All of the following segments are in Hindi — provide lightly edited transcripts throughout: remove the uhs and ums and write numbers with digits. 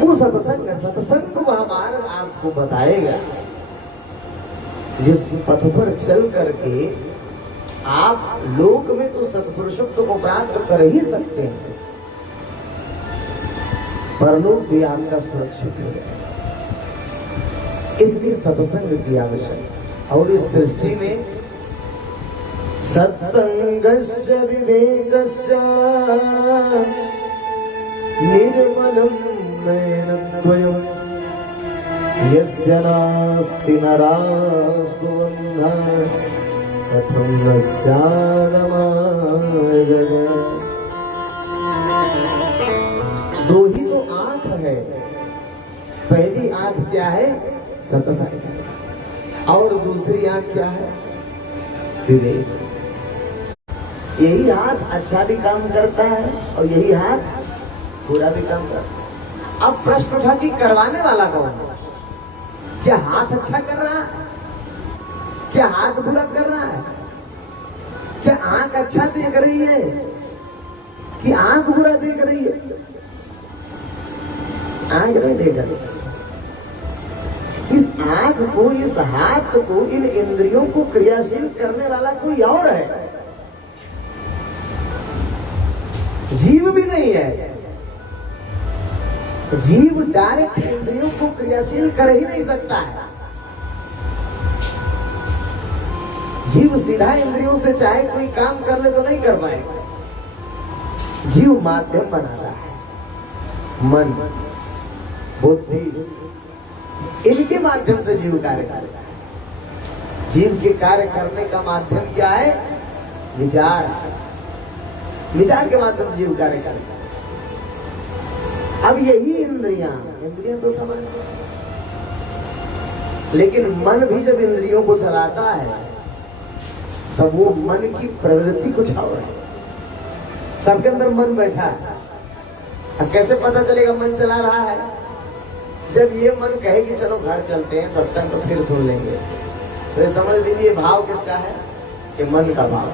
वो सत्संग वह मार्ग आपको बताएगा जिस पथ पर चल करके आप लोक में तो सत्पुरुषत्व को प्राप्त कर ही सकते हैं, परलोक भी आपका सुरक्षित हो जाएगा। इसलिए सत्संग की आवश्यकता। और इस दृष्टि में सत्संगस्य विवेकस्य निर्मलं नयनद्वयम् यस्य नास्ति नरासुवह्ना कथं न स्यादमागया। दो ही तो आंख है। पहली आंख क्या है? सत्संग। और दूसरी आंख क्या है? विवेक। यही हाथ अच्छा भी काम करता है और यही हाथ बुरा भी काम करता है। अब प्रश्न उठा कि करवाने वाला कौन है? क्या हाथ अच्छा कर रहा है? क्या हाथ बुरा कर रहा है? क्या आंख अच्छा देख रही है कि आंख बुरा देख रही है? आंख नहीं देख रही। इस आंख को, इस हाथ को, इन इंद्रियों को क्रियाशील करने वाला कोई और है, जीव भी नहीं है। जीव डायरेक्ट इंद्रियों को क्रियाशील कर ही नहीं सकता है। जीव सीधा इंद्रियों से चाहे कोई काम कर ले तो नहीं कर पाएगा। जीव माध्यम बनाता है। मन, बुद्धि, इनके माध्यम से जीव कार्य करता है। जीव के कार्य करने का माध्यम क्या है? विचार। विचार के माध्यम से जीव कार्य करता है। अब यही इंद्रियां तो समान है, लेकिन मन भी जब इंद्रियों को चलाता है तब वो मन की प्रवृत्ति कुछ और है। सबके अंदर मन बैठा है। अब कैसे पता चलेगा मन चला रहा है? जब ये मन कहे कि चलो घर चलते हैं, सत्संग तो फिर सुन लेंगे, तो ये समझ लीजिए भाव किसका है? कि मन का भाव।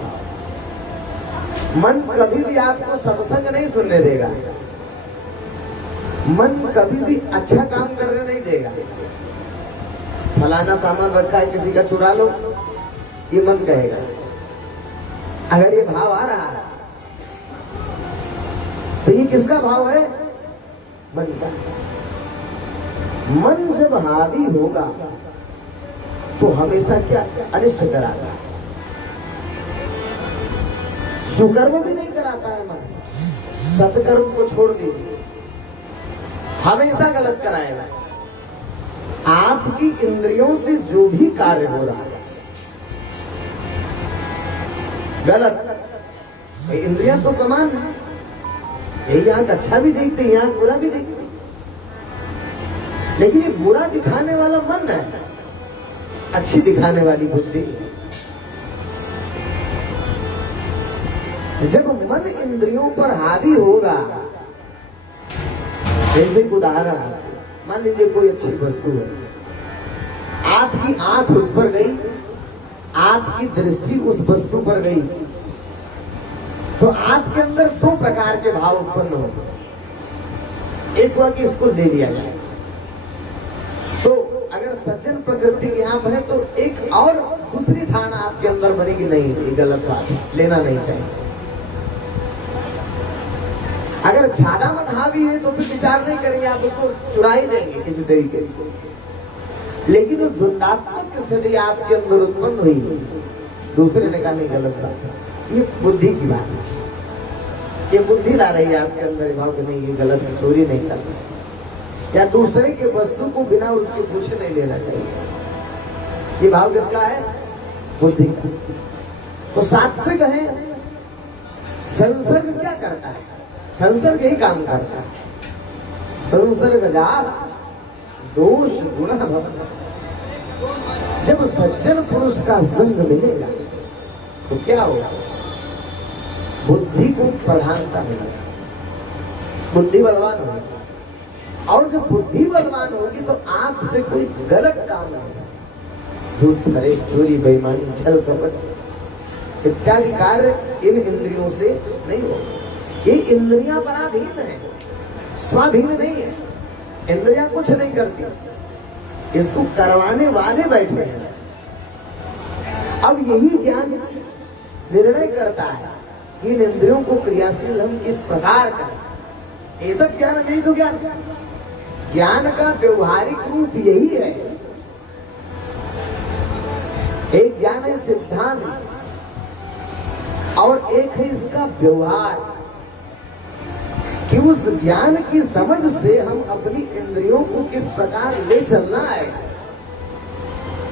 मन कभी भी आपको सत्संग नहीं सुनने देगा। मन कभी भी अच्छा काम करने नहीं देगा। फलाना सामान रखा है, किसी का चुरा लो, ये मन कहेगा। अगर ये भाव आ रहा है तो ये किसका भाव है? मन का। मन जब हावी होगा तो हमेशा क्या? अनिष्ट कराता है। सुकर्म भी नहीं कराता है मन। सत्कर्म को छोड़ दीजिए, हमेशा गलत कराएगा। आपकी इंद्रियों से जो भी कार्य हो रहा है गलत। इंद्रियां तो समान है। यही आंख अच्छा भी देखती है, आंख बुरा भी देखती है, लेकिन ये बुरा दिखाने वाला मन है, अच्छी दिखाने वाली बुद्धि। जब मन इंद्रियों पर हावी होगा, जैसे उदाहरण, मान लीजिए कोई अच्छी वस्तु है, आपकी आंख उस पर गई, आपकी दृष्टि उस वस्तु पर गई, तो आपके अंदर दो प्रकार के भाव उत्पन्न हो। एक हुआ कि इसको ले लिया जाए, तो अगर सज्जन प्रकृति की आंख है तो एक और दूसरी धारणा आपके अंदर बनेगी, नहीं ये गलत बात है, लेना नहीं चाहिए। अगर ज्यादा मन हावी है तो फिर विचार नहीं करेंगे, आप उसको चुरा ही देंगे किसी तरीके से। लेकिन वो द्वंदात्मक स्थिति आपके अंदर उत्पन्न हुई, दूसरे ने कहा नहीं गलत बात है, ये बुद्धि की बात है। ये बुद्धि ला रही है आपके अंदर भाव कि नहीं ये गलत है, चोरी नहीं करना चाहिए, या दूसरे के वस्तु को बिना उसके पूछे नहीं लेना चाहिए। ये भाव किसका है? बुद्धि का। तो सात्विक है। संसर्ग क्या करता है? संसर्ग यही काम करता है। संसर्ग जाल दोष गुण भवन। जब सज्जन पुरुष का संग मिलेगा तो क्या होगा? बुद्धि को प्रधानता मिलेगी, बुद्धि बलवान होगी। और जब बुद्धि बलवान होगी तो आपसे कोई गलत काम नहीं होगा। झूठ, फरेब, चोरी, बेईमानी, छल, कपट इत्यादि कार्य इन इंद्रियों से नहीं होगा। ये इंद्रियां पराधीन है, स्वाधीन नहीं है। इंद्रियां कुछ नहीं करती, इसको करवाने वाले बैठे हैं। अब यही ज्ञान निर्णय करता है कि इन इंद्रियों को क्रियाशील हम किस प्रकार करें। एतत् ज्ञान नहीं तो ज्ञान, ज्ञान का व्यवहारिक रूप यही है। एक ज्ञान है सिद्धांत और एक है इसका व्यवहार, कि उस ज्ञान की समझ से हम अपनी इंद्रियों को किस प्रकार ले चलना है,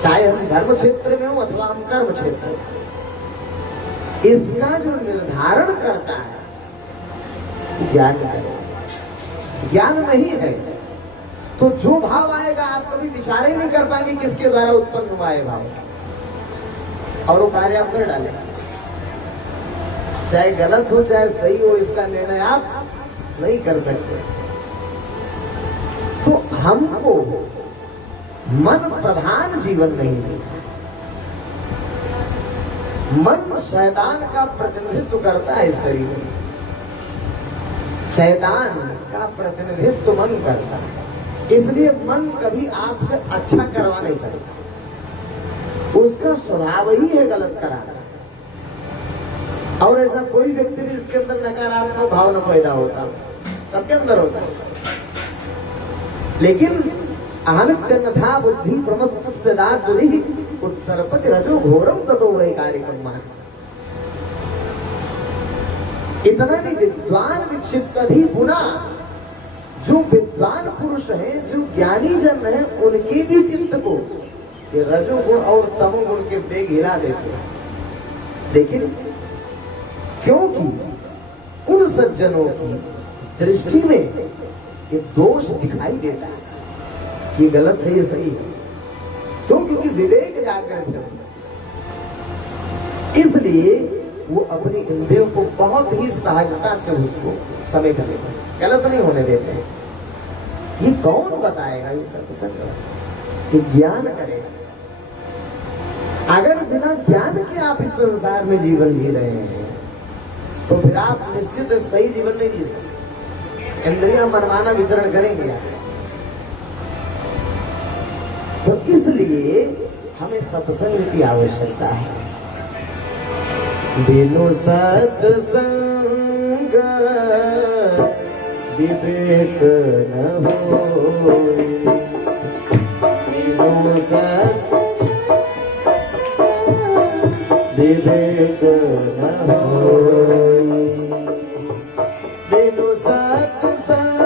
चाहे हम धर्म क्षेत्र में हो अथवा हम कर्म क्षेत्र में। इसका जो निर्धारण करता है ज्ञान है। ज्ञान नहीं है तो जो भाव आएगा आप कभी विचार ही नहीं कर पाएंगे किसके द्वारा उत्पन्न हुआ है भाव, और वो कार्य आप कर डालेंगे, चाहे गलत हो चाहे सही हो, इसका निर्णय आप नहीं कर सकते। तो हमको मन प्रधान जीवन नहीं जीना। मन शैतान का प्रतिनिधित्व करता है शरीर में, शैतान का प्रतिनिधित्व मन करता है, इसलिए मन कभी आपसे अच्छा करवा नहीं सकता। उसका स्वभाव ही है गलत कराना, और ऐसा कोई व्यक्ति भी इसके अंदर नकारात्मक भाव न पैदा होता, सबके अंदर होता है। लेकिन अहमित्यन्यथा बुद्धि प्रमत्सदादुरी उत्सर्पति रजो घोरम ततो वही कार्यक्रम मान। इतना भी विद्वान विक्षिप्त ही पुना, जो विद्वान पुरुष हैं, जो ज्ञानी जन हैं, उनके भी चित्त को ये रजोगुण और तमोगुण के वेग हिला देते हैं। लेकिन क्योंकि उन सज्जनों की दृष्टि में ये दोष दिखाई देता है, ये गलत है ये सही है, तो क्योंकि विवेक जागृत है, इसलिए वो अपनी इंद्रियों को बहुत ही सहजता से उसको समेट लेते हैं, गलत नहीं होने देते हैं। ये कौन बताएगा ये सत्संग, कि ज्ञान करेगा। अगर बिना ज्ञान के आप इस संसार में जीवन जी रहे हैं तो फिर आप निश्चित सही जीवन नहीं जी सकते, इंद्रियां मनमाना विचरण करेंगे। तो इसलिए हमें सत्संग की आवश्यकता है। बिनु सत्संग विवेक न होई, बिनु सत् विवेक न होई, बिनु सत्संग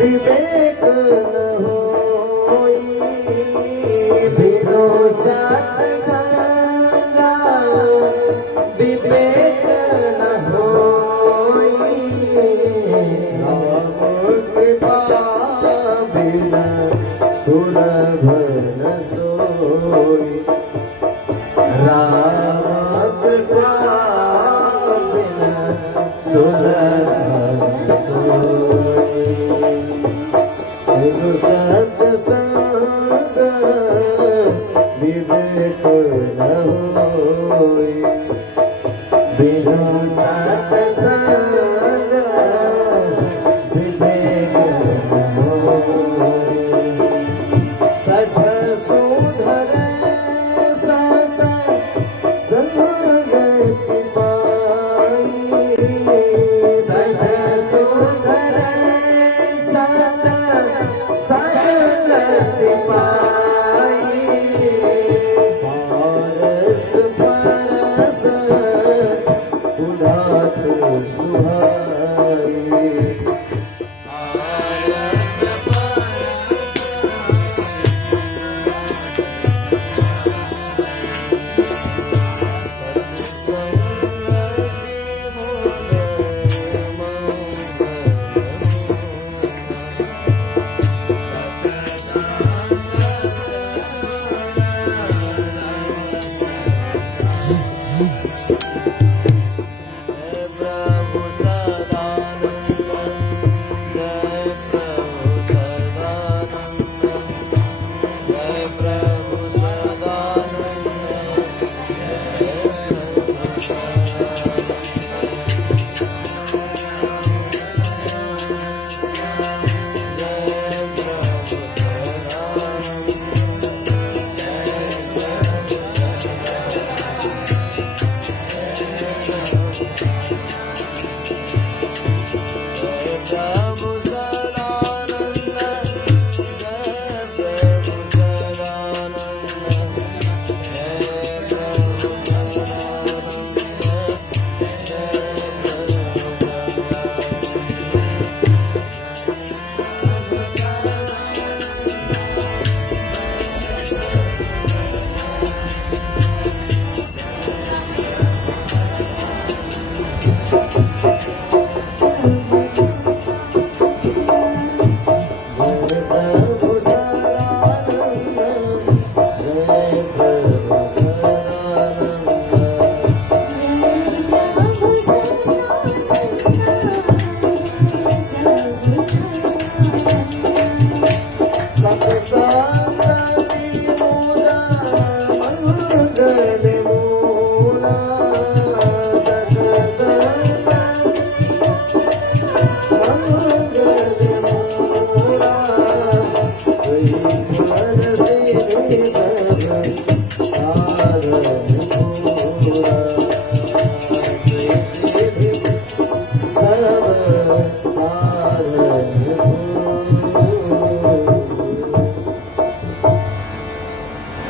विवेक न होई, बिनु सत्संग विवेक न होई, राम कृपा बिना सुलभ न सोई, राम कृपा बिना सुलभ न सोई।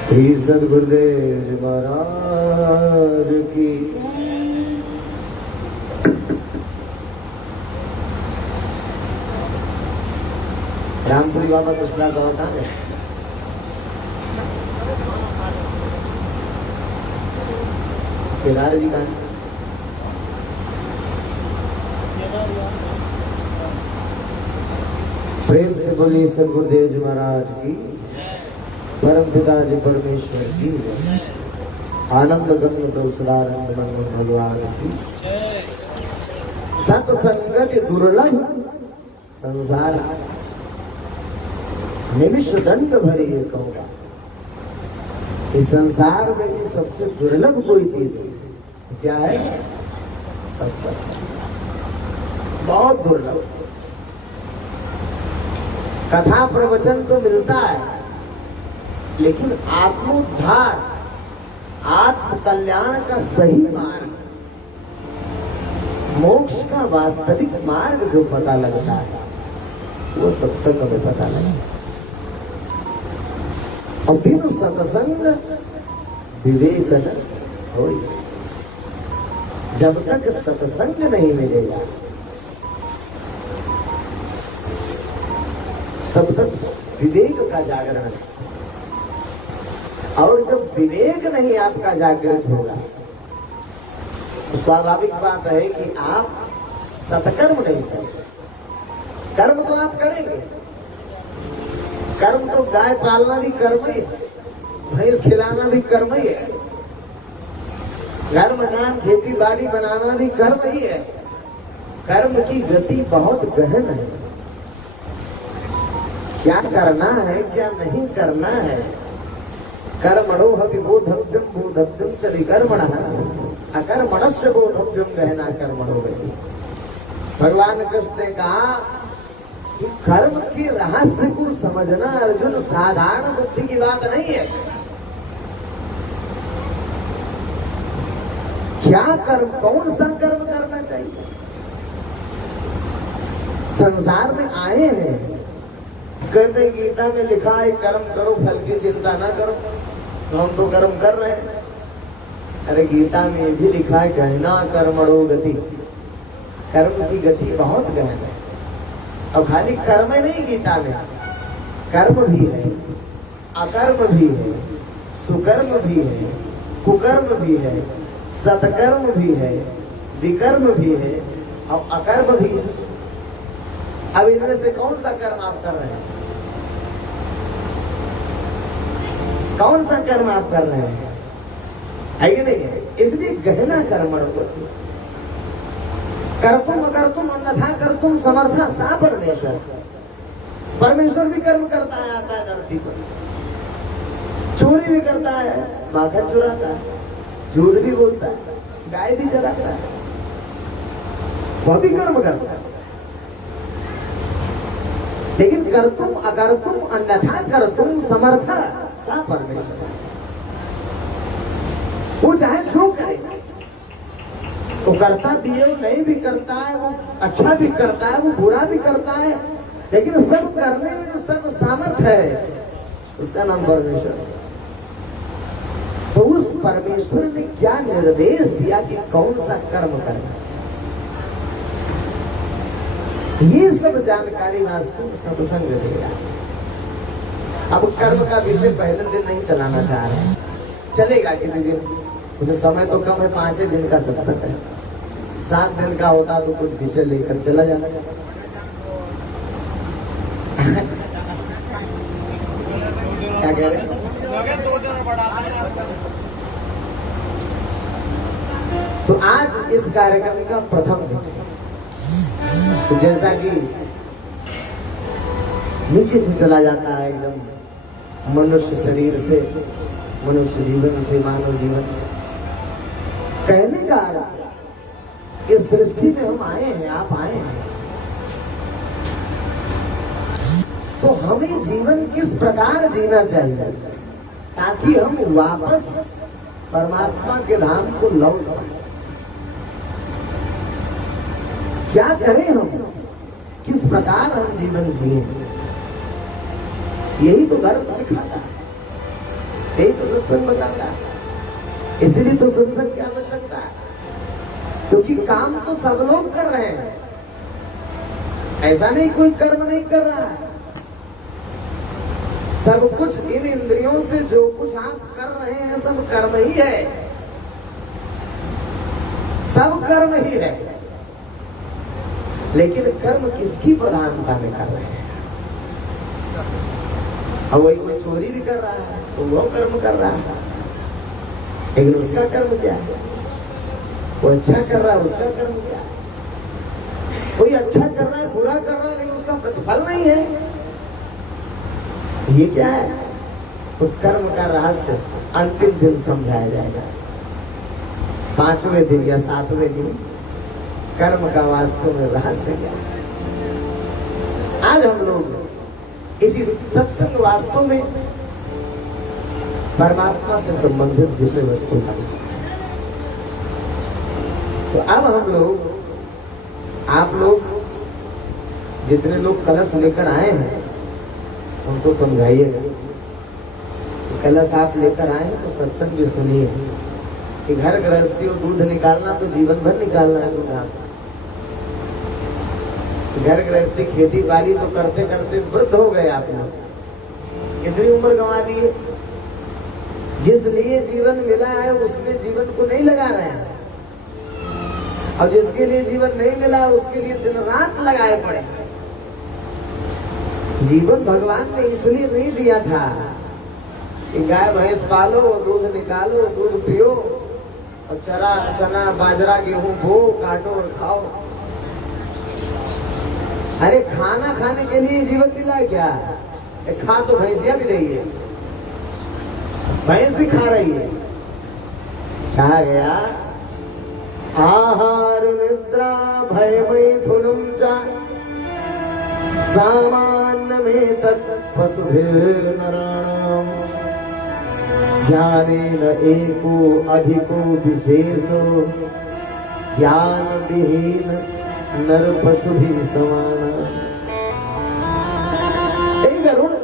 श्री सद्गुरुदेव जी महाराज की। रामपुरी बाबा कृष्णा गवा था ने केदार जी का प्रेम से बोलिए सद्गुरुदेव जी महाराज की, परम पिता जी परमेश्वर की, आनंद गंग सदानंद मंगल भगवान की। सत्संगत दुर्लभ संसार निमिष दंड भरी कहूंगा। इस संसार में भी सबसे दुर्लभ कोई चीज है, क्या है? सत्संग। बहुत दुर्लभ। कथा प्रवचन तो मिलता है, लेकिन आत्मोद्धार, आत्म कल्याण का सही मार्ग, मोक्ष का वास्तविक मार्ग जो पता लगता है, वो सत्संग में पता लगता है। और बिनु सत्संग विवेक न होई। जब तक सत्संग नहीं मिलेगा, तब तक विवेक का जागरण है। और जब विवेक नहीं आपका जागृत होगा, तो स्वाभाविक बात है कि आप सत्कर्म नहीं कर सकते। कर्म तो आप करेंगे, कर्म तो गाय पालना भी कर्म ही है, भैंस खिलाना भी कर्म ही है, घर मकान खेती बाड़ी बनाना भी कर्म ही है। कर्म की गति बहुत गहन है। क्या करना है, क्या नहीं करना है। कर्मणो विबोधव्यम बोधव्यम चली कर्मणः अकर्मणस्य बोधव्यम गहना कर्मणो गति। भगवान कृष्ण ने कहा कि कर्म के रहस्य को समझना अर्जुन साधारण बुद्धि की बात नहीं है। क्या कर्म, कौन सा कर्म करना चाहिए? संसार में आए हैं, कहते गीता में लिखा है कर्म करो फल की चिंता ना करो, तो हम तो कर्म कर रहे हैं। अरे गीता में ये भी लिखा है गहना कर्मणो गति, कर्म की गति बहुत गहन है। अब खाली कर्म नहीं, गीता में कर्म भी है, अकर्म भी है, सुकर्म भी है, कुकर्म भी है, सत्कर्म भी है, विकर्म भी है और अकर्म भी है। अब इनमें से कौन सा कर्म आप कर रहे हैं? कौन सा कर्म आप कर रहे हैं? है कि नहीं है? इसलिए गहना कर्मण होती। कर्तुम अकर्तुम अन्यथा कर्तुम समर्था सा परमेश्वर। परमेश्वर भी कर्म करता है, आता है धरती पर, चोरी भी करता है, माखन चुराता है, झूठ भी बोलता है, गाय भी चराता है, वह भी कर्म करता है। लेकिन कर्तुम अकर्तुम अन्यथा कर्तुम समर्थ सा परमेश्वर। वो चाहे जो करेगा, वो करता भी है, नहीं भी करता है, वो अच्छा भी करता है, वो बुरा भी करता है, लेकिन सब करने में जो सर्व सामर्थ है उसका नाम परमेश्वर। तो उस परमेश्वर ने क्या निर्देश दिया कि कौन सा कर्म करना चाहिए, ये सब जानकारी वास्तव में सत्संग देगा। अब कर्म का विषय पहले दिन नहीं चलाना चाह रहे हैं, चलेगा किसी दिन, मुझे समय तो कम है, 5 दिन का सत्संग है, 7 दिन का होता तो कुछ विषय लेकर चला जाना। क्या कह रहे हैं? तो आज इस कार्यक्रम का प्रथम दिन, तो जैसा कि नीचे से चला जाता है एकदम मनुष्य शरीर से, मनुष्य जीवन से, मानव जीवन से, कहने का इस दृष्टि में हम आए हैं, आप आए हैं, तो हमें जीवन किस प्रकार जीना चाहिए ताकि हम वापस परमात्मा के धाम को लौट पाए। क्या करें हम, किस प्रकार हम जीवन जिए, यही तो धर्म सिखाता है, यही तो सत्संग बताता है। इसलिए तो सत्संग की आवश्यकता है, क्योंकि काम तो सब लोग कर रहे हैं, ऐसा नहीं कोई कर्म नहीं कर रहा है। सब कुछ इन इंद्रियों से जो कुछ आप कर रहे हैं सब कर्म ही है, सब कर्म ही है, लेकिन कर्म किसकी प्रधानता में कर रहे हैं। अब वही कोई चोरी भी कर रहा है तो वो कर्म कर रहा है, लेकिन उसका कर्म क्या है, वो अच्छा कर रहा है उसका कर्म क्या है, कोई अच्छा कर रहा है बुरा कर रहा है लेकिन उसका प्रतिफल नहीं है, ये क्या है। तो कर्म का रहस्य अंतिम दिन समझाया जाएगा, 5वें दिन या 7वें दिन कर्म का वास्तव में रहस्य क्या है। आज हम लोग इसी सत्संग वास्तव में परमात्मा से संबंधित विषय वस्तु का, तो अब हम लोग, आप लोग जितने लोग कलश लेकर आए हैं उनको समझाइएगा। कलश आप लेकर आए तो सत्संग भी सुनिए कि घर गृहस्थी और दूध निकालना तो जीवन भर निकालना है दूध आप। घर गृहस्थी खेती बाड़ी तो करते करते वृद्ध हो गए आप लोग, इतनी उम्र गंवा दी है। जिस लिए जीवन मिला है उसमें जीवन को नहीं लगा रहे हैं, और जिसके लिए जीवन नहीं मिला उसके लिए दिन रात लगाए पड़े। जीवन भगवान ने इसलिए नहीं दिया था कि गाय भैंस पालो, दूध निकालो, दूध पियो और चरा चना बाजरा गेहूं बो, काटो और खाओ। अरे खाना खाने के लिए जीवन मिला है क्या? खा तो भैंसिया भी रही है, भैंस भी खा रही है। कहा गया आहार निद्रा भय मैथुनम च सामान्य में तत्पशुभिर्नराणाम ज्ञानेन एको अधिको विशेषो ज्ञान विहीन नर पशु भी समान। गरुड़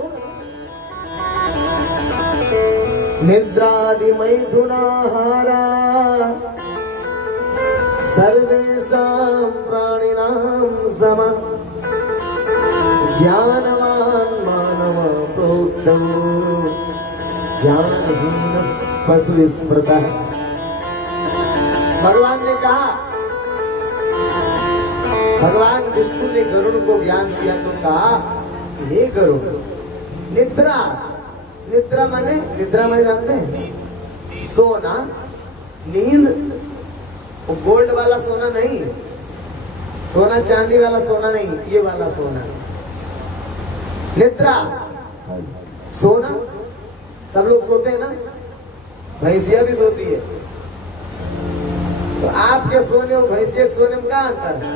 निद्रादि मैथुनाहारा सर्वेषां प्राणिनां समः ज्ञानवान मानव प्रोक्तम ज्ञानहीन पशु स्मृता। भगवान ने कहा, भगवान विष्णु ने गरुड़ को ज्ञान दिया तो कहा हे गरुड़, निद्रा, निद्रा माने, निद्रा माने जानते हैं सोना, नींद, गोल्ड वाला सोना नहीं, सोना चांदी वाला सोना नहीं, ये वाला सोना। निद्रा सोना, सब लोग सोते हैं ना, भैंसिया भी सोती है, तो आपके सोने और भैंसिया के सोने में क्या अंतर है?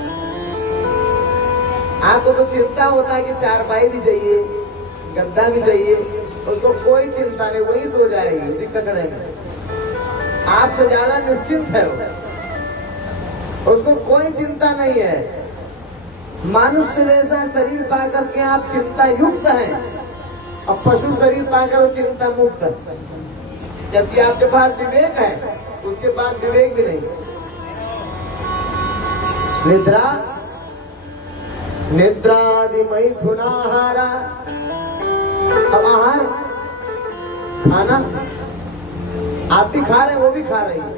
आपको तो चिंता होता है कि चारपाई भी चाहिए, गद्दा भी चाहिए, उसको कोई चिंता नहीं, वही सो जाएगी उसी कचड़े में। आपसे ज्यादा निश्चिंत है वो। उसको कोई चिंता नहीं है। मनुष्य जैसा शरीर पा करके आप चिंता युक्त हैं और पशु शरीर पाकर वो चिंता मुक्त है। जबकि आपके पास विवेक है, उसके पास विवेक भी नहीं। निद्रा निद्रादि मैथुनाहारा। अब आहार खाना आप भी खा रहे हैं, वो भी खा रही है।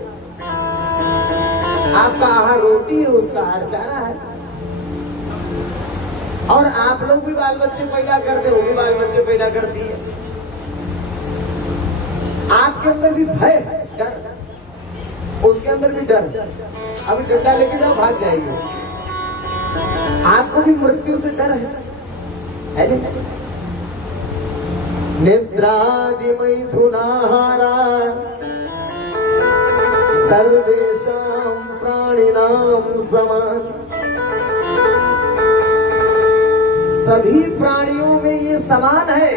आपका आहार रोटी है, उसका आहार चारा है। और आप लोग भी बाल बच्चे पैदा करते, वो भी बाल बच्चे पैदा करती है। आपके अंदर भी भय है, डर, उसके अंदर भी डर। अभी डंडा लेके जाओ, भाग जाएगी। आपको भी मृत्यु से डर है नहीं? निद्रादि मैथुनाहारा सर्वेषां प्राणिनां समान। सभी प्राणियों में ये समान है।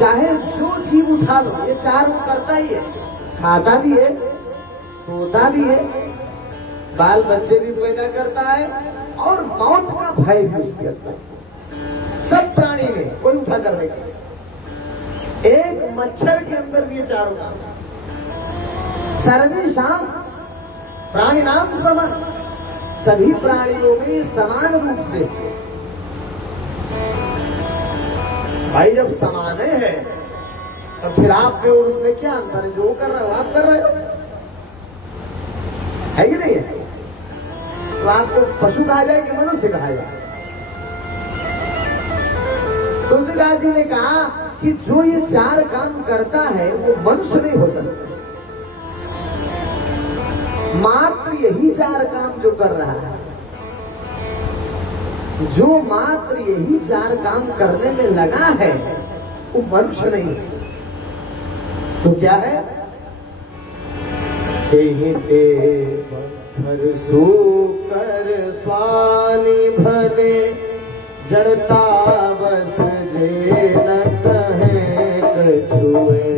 चाहे जो जीव उठा लो, ये चार वो करता ही है। खाता भी है, सोता भी है, बाल बच्चे भी पैदा करता है और मौत का भय भी उसके अंदर। सब प्राणी में कोई उठा कर देगा। एक मच्छर के अंदर भी ये चारों काम। सर्वेषां प्राणिनां समान। सभी प्राणियों में समान रूप से। भाई जब समान है तो फिर आप में और उसमें क्या अंतर है? जो वो कर रहे हो आप कर रहे हो, है कि नहीं है? तो आपको पशु कहा जाए कि मनुष्य कहा जाए? तुलसीदास जी ने कहा कि जो ये चार काम करता है वो मनुष्य नहीं हो सकता। मात्र यही चार काम जो कर रहा है, जो मात्र यही चार काम करने में लगा है, वो मनुष्य नहीं है। तो क्या है? हर सूकर स्वानी भले जड़ता बस जे न कहे कछुए।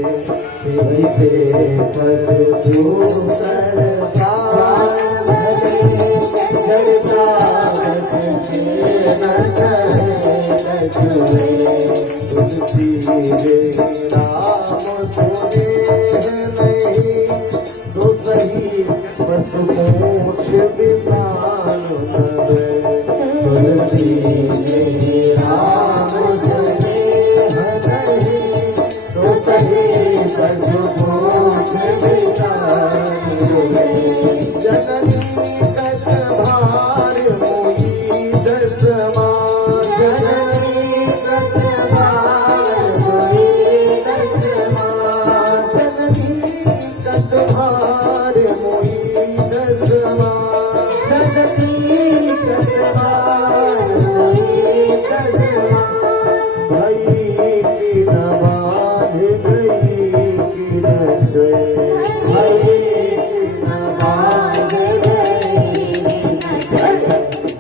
हर सूकर स्वानी भले जड़ता बस जे न कहे कछुए। तुलसी रे राम सुने नहीं तो सही बस मोक्ष विशाल तुलसी रे राम सुने नहीं तो सही बस मोक्ष विशाल। जननी कट भार मोई दस मान। जननी कट भार मोई दस मान। जननी कट भार मोई दस मान। जननी कट भार मोई दस मान। भई की न बाध गई की न सोए। भई की न बाध गई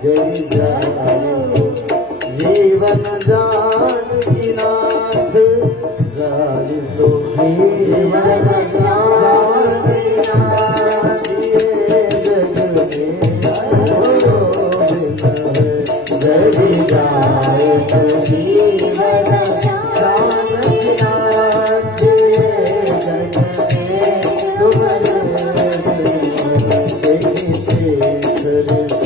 जय जाए जीवन जानकी नाथ। राज सो जीवन जानकी नाथ। ये जग में जय जाए जीवन जानकी नाथ। ये जग में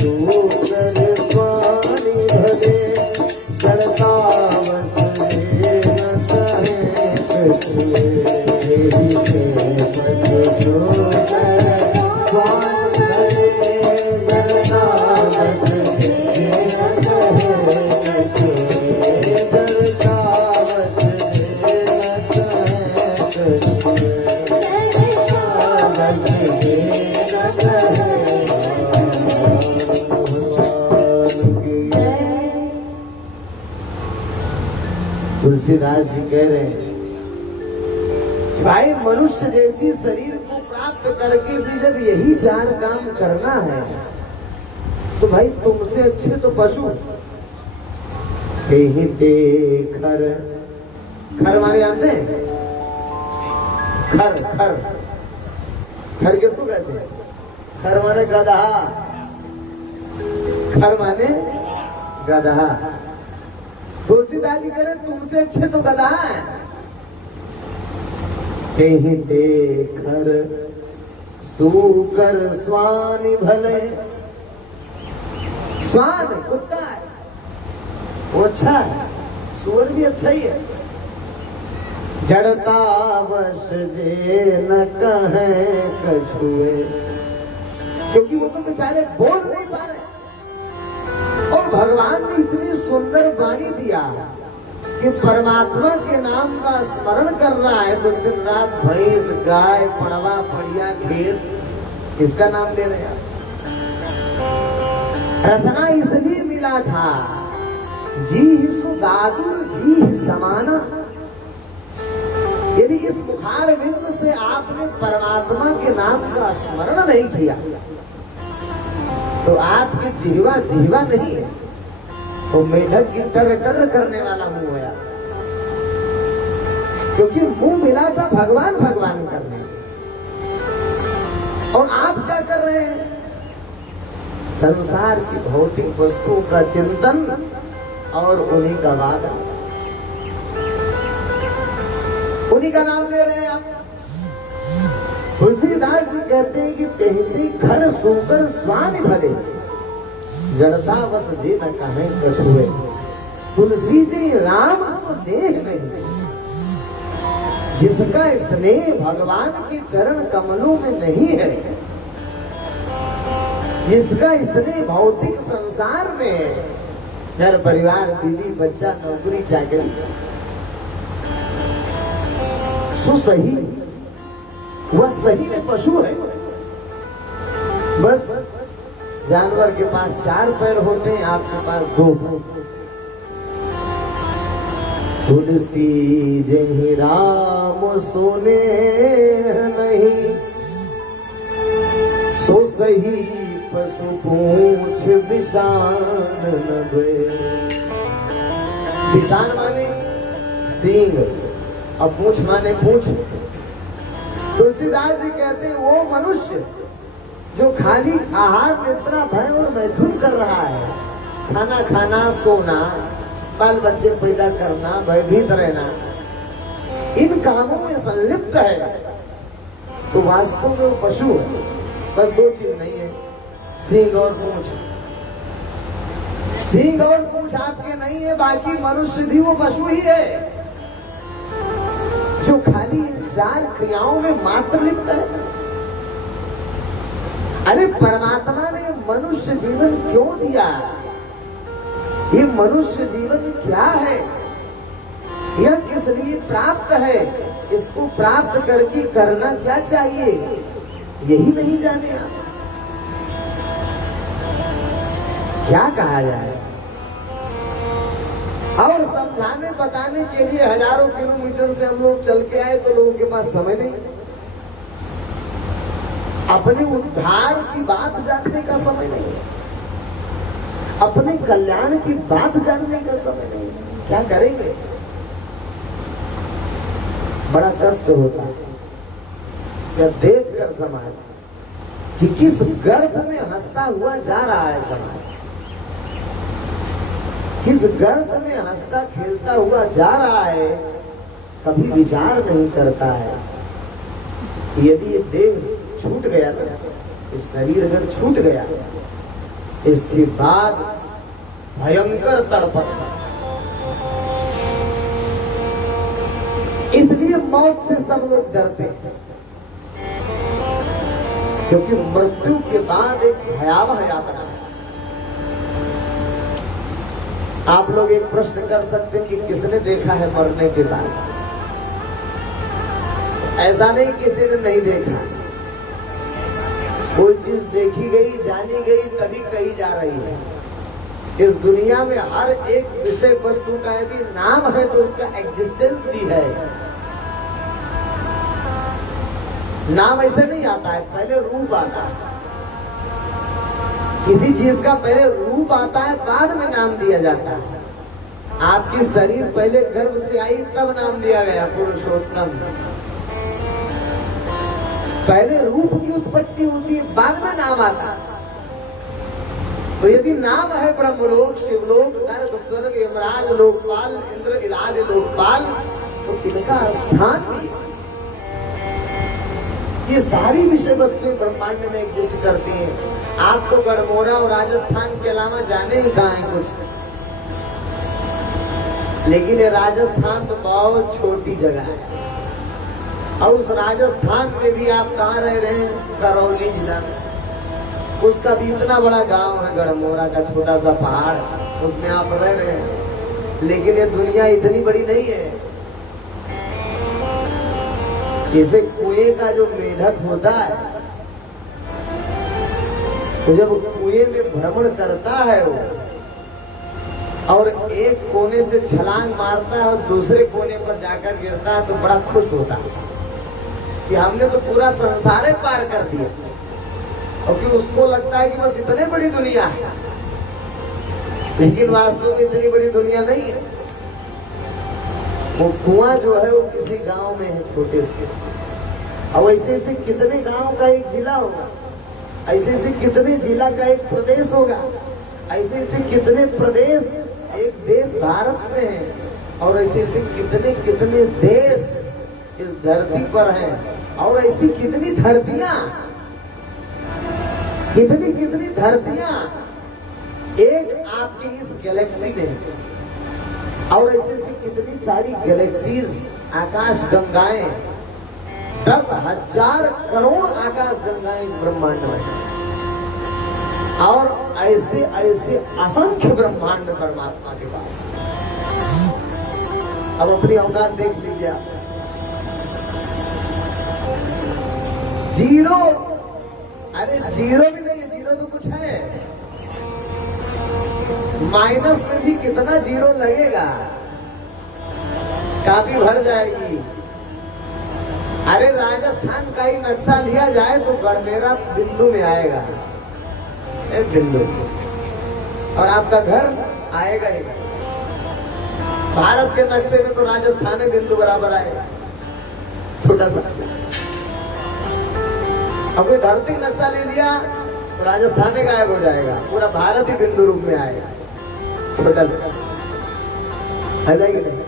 सूकर स्वामी भले जड़ता बस जे न कहे कछुए। स्वामी भले जड़ता बस जे न कहे कछुए। जड़ता बस जे न कहे कछुए। तुलसीदास जी कह रहे हैं कि भाई मनुष्य जैसी शरीर को प्राप्त करके भी जब यही चार काम करना है तो भाई तुमसे अच्छे तो पशु। खर खर माने जानते हैं? खर खर खर किसको कहते हैं? खर माने गधा, खर माने गधा। तुलसीदास जी कह रहे तुमसे अच्छे तो गधा है। कहीं देखकर सूकर स्वान भले, स्वान कुत्ता है वो अच्छा है, सूअर भी अच्छा ही है। जड़ता बस जे न कहे कछुए, क्योंकि वो तो बेचारे बोल नहीं पा रहे। और भगवान ने इतनी सुंदर वाणी दिया कि परमात्मा के नाम का स्मरण कर रहा है तो दिन रात भैंस गाय पड़वा पड़िया खेत इसका नाम ले रहे हैं। रसना इसलिए मिला था जी सुदादुर जी समाना। यदि इस मुखार बिंद से आपने परमात्मा के नाम का स्मरण नहीं किया तो आपकी जिह्वा जिह्वा नहीं है, तो मेढक की टर टर करने वाला मुंह है। क्योंकि मुंह मिला था भगवान भगवान करने, और आप क्या कर रहे हैं? संसार की भौतिक वस्तुओं का चिंतन और उन्हीं का वादा, उन्हीं का नाम ले रहे हैं आप। तुलसीदास जी कहते हैं कि कहते घर सोकर स्वान भले, जड़ता बस जे न कहें कछुए। तुलसी जी राम स्नेह नहीं, जिसका स्नेह भगवान के चरण कमलों में नहीं है, जिसका स्नेह भौतिक संसार में है, घर परिवार बीवी बच्चा नौकरी चाकरी, सुसही वह सही में पशु है। बस जानवर के पास 4 पैर होते हैं, आपके पास 2। तुलसी जही राम सोने नहीं, सो सही पशु पूछ विषान न गए। विषान माने सींग और पूछ माने पूछ। तुलसीदास जी कहते हैं वो मनुष्य जो खाली आहार निद्रा भय और मैथुन कर रहा है, खाना खाना सोना बाल बच्चे पैदा करना भयभीत रहना, इन कामों में संलिप्त है, तो वास्तव में वो पशु है। पर 2 चीज नहीं है, सींग और पूंछ। सींग और पूंछ आपके नहीं है, बाकी मनुष्य भी वो पशु ही है जो खाली 4 क्रियाओं में मात्र लिप्त है। अरे परमात्मा ने मनुष्य जीवन क्यों दिया? ये मनुष्य जीवन क्या है, यह किस लिए प्राप्त है, इसको प्राप्त करके करना क्या चाहिए, यही नहीं जाने आप। क्या कहा जाए? और समझाने बताने के लिए हजारों किलोमीटर से हम लोग चल के आए तो लोगों के पास समय नहीं, अपने उद्धार की बात जानने का समय नहीं, अपने कल्याण की बात जानने का समय नहीं। क्या करेंगे? बड़ा कष्ट होता है क्या देखकर समाज कि किस गर्भ में हंसता हुआ जा रहा है समाज, किस गर्भ में हंसता खेलता हुआ जा रहा है। कभी विचार नहीं करता है यदि ये देह छूट गया ना, इस शरीर अगर छूट गया, इसके बाद भयंकर तड़पन। इसलिए मौत से सब लोग डरते हैं, क्योंकि मृत्यु के बाद एक भयावह यातना है। आप लोग एक प्रश्न कर सकते हैं कि किसने देखा है मरने के बाद? ऐसा नहीं किसी ने नहीं देखा, कोई चीज देखी गई जानी गई तभी कही जा रही है। इस दुनिया में हर एक विषय वस्तु का यदि नाम है तो उसका एग्जिस्टेंस भी है। नाम ऐसे नहीं आता है, पहले रूप आता है। किसी चीज का पहले रूप आता है, बाद में नाम दिया जाता है। आपकी शरीर पहले गर्भ से आई तब नाम दिया गया पुरुषोत्तम। पहले रूप की उत्पत्ति होती है, बाद में नाम आता है। तो यदि नाम है ब्रह्मलोक, शिवलोक, नरक, स्वर्ग, यमराज, लोकपाल, इंद्र, इलाज, लोकपाल, तो इनका स्थान भी, ये सारी विषय वस्तुएं ब्रह्मांड में एग्जिस्ट करती हैं। आप तो गढ़मोरा और राजस्थान के अलावा जाने ही कहाँ है कुछ, लेकिन ये राजस्थान तो बहुत छोटी जगह है। और उस राजस्थान में भी आप कहाँ रह रहे हैं? करौली जिला में। उसका भी इतना बड़ा गांव है गढ़मोरा का, छोटा सा पहाड़, उसमें आप रह रहे हैं। लेकिन ये दुनिया इतनी बड़ी नहीं है। जैसे कुएं का जो मेढक होता है, तो जब कुएं में भ्रमण करता है वो, और एक कोने से छलांग मारता है और दूसरे कोने पर जाकर गिरता है, तो बड़ा खुश होता है कि हमने तो पूरा संसार पार कर दिया। और क्यों उसको लगता है कि बस इतने बड़ी दुनिया है, लेकिन वास्तव में इतनी बड़ी दुनिया नहीं है। वो कुआं जो है वो किसी गांव में है, छोटे से। और ऐसे ऐसे कितने गांव का एक जिला होगा, ऐसे ऐसे कितने जिला का एक प्रदेश होगा, ऐसे ऐसे कितने प्रदेश एक देश भारत में है, और ऐसे ऐसे कितने कितने देश इस धरती पर हैं, और ऐसी कितनी धरतियां, कितनी कितनी धरतियां एक आपकी इस गैलेक्सी में, और ऐसे ऐसी कितनी सारी गैलेक्सीज, आकाश गंगाएं, 10,000 करोड़ आकाश गंगाएं इस ब्रह्मांड में, और ऐसे ऐसे असंख्य ब्रह्मांड परमात्मा के पास। अब अपनी औकात देख लीजिए आप। जीरो, अरे जीरो भी नहीं है, जीरो तो कुछ है, माइनस में भी कितना जीरो लगेगा, काफी भर जाएगी। अरे राजस्थान का ही नक्शा लिया जाए तो गढ़मेरा बिंदु में आएगा, एक बिंदु, और आपका घर आएगा ही। भारत के नक्शे में तो राजस्थान बिंदु बराबर आएगा, छोटा सा। अब कोई धरती नक्शा ले लिया तो राजस्थान में गायब हो जाएगा, पूरा भारत ही बिंदु रूप में आएगा, छोटा सा, है जाएगी नहीं।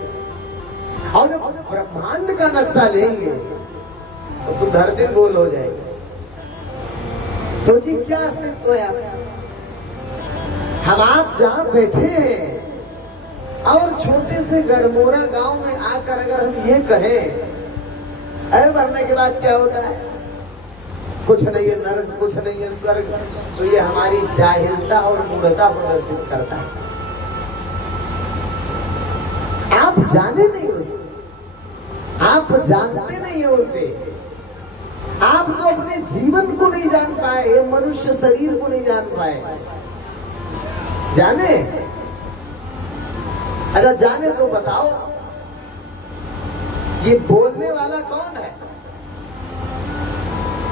और जब ब्रह्मांड का नक्शा लेंगे तो धरती गोल हो जाएगी। सोचिए क्या अस्तित्व है आपका। हम आप जहां बैठे हैं, और छोटे से गढ़मोरा गांव में आकर अगर हम ये कहें, अरे मरने के बाद क्या होता है, कुछ नहीं है नरक, कुछ नहीं है स्वर्ग, तो ये हमारी जाहिलता और मूढ़ता प्रदर्शित करता है। आप जाने नहीं उसे, आप जानते नहीं हो उसे, आप तो अपने जीवन को नहीं जान पाए, ये मनुष्य शरीर को नहीं जान पाए। जाने, अगर जाने तो बताओ, ये बोलने वाला कौन है,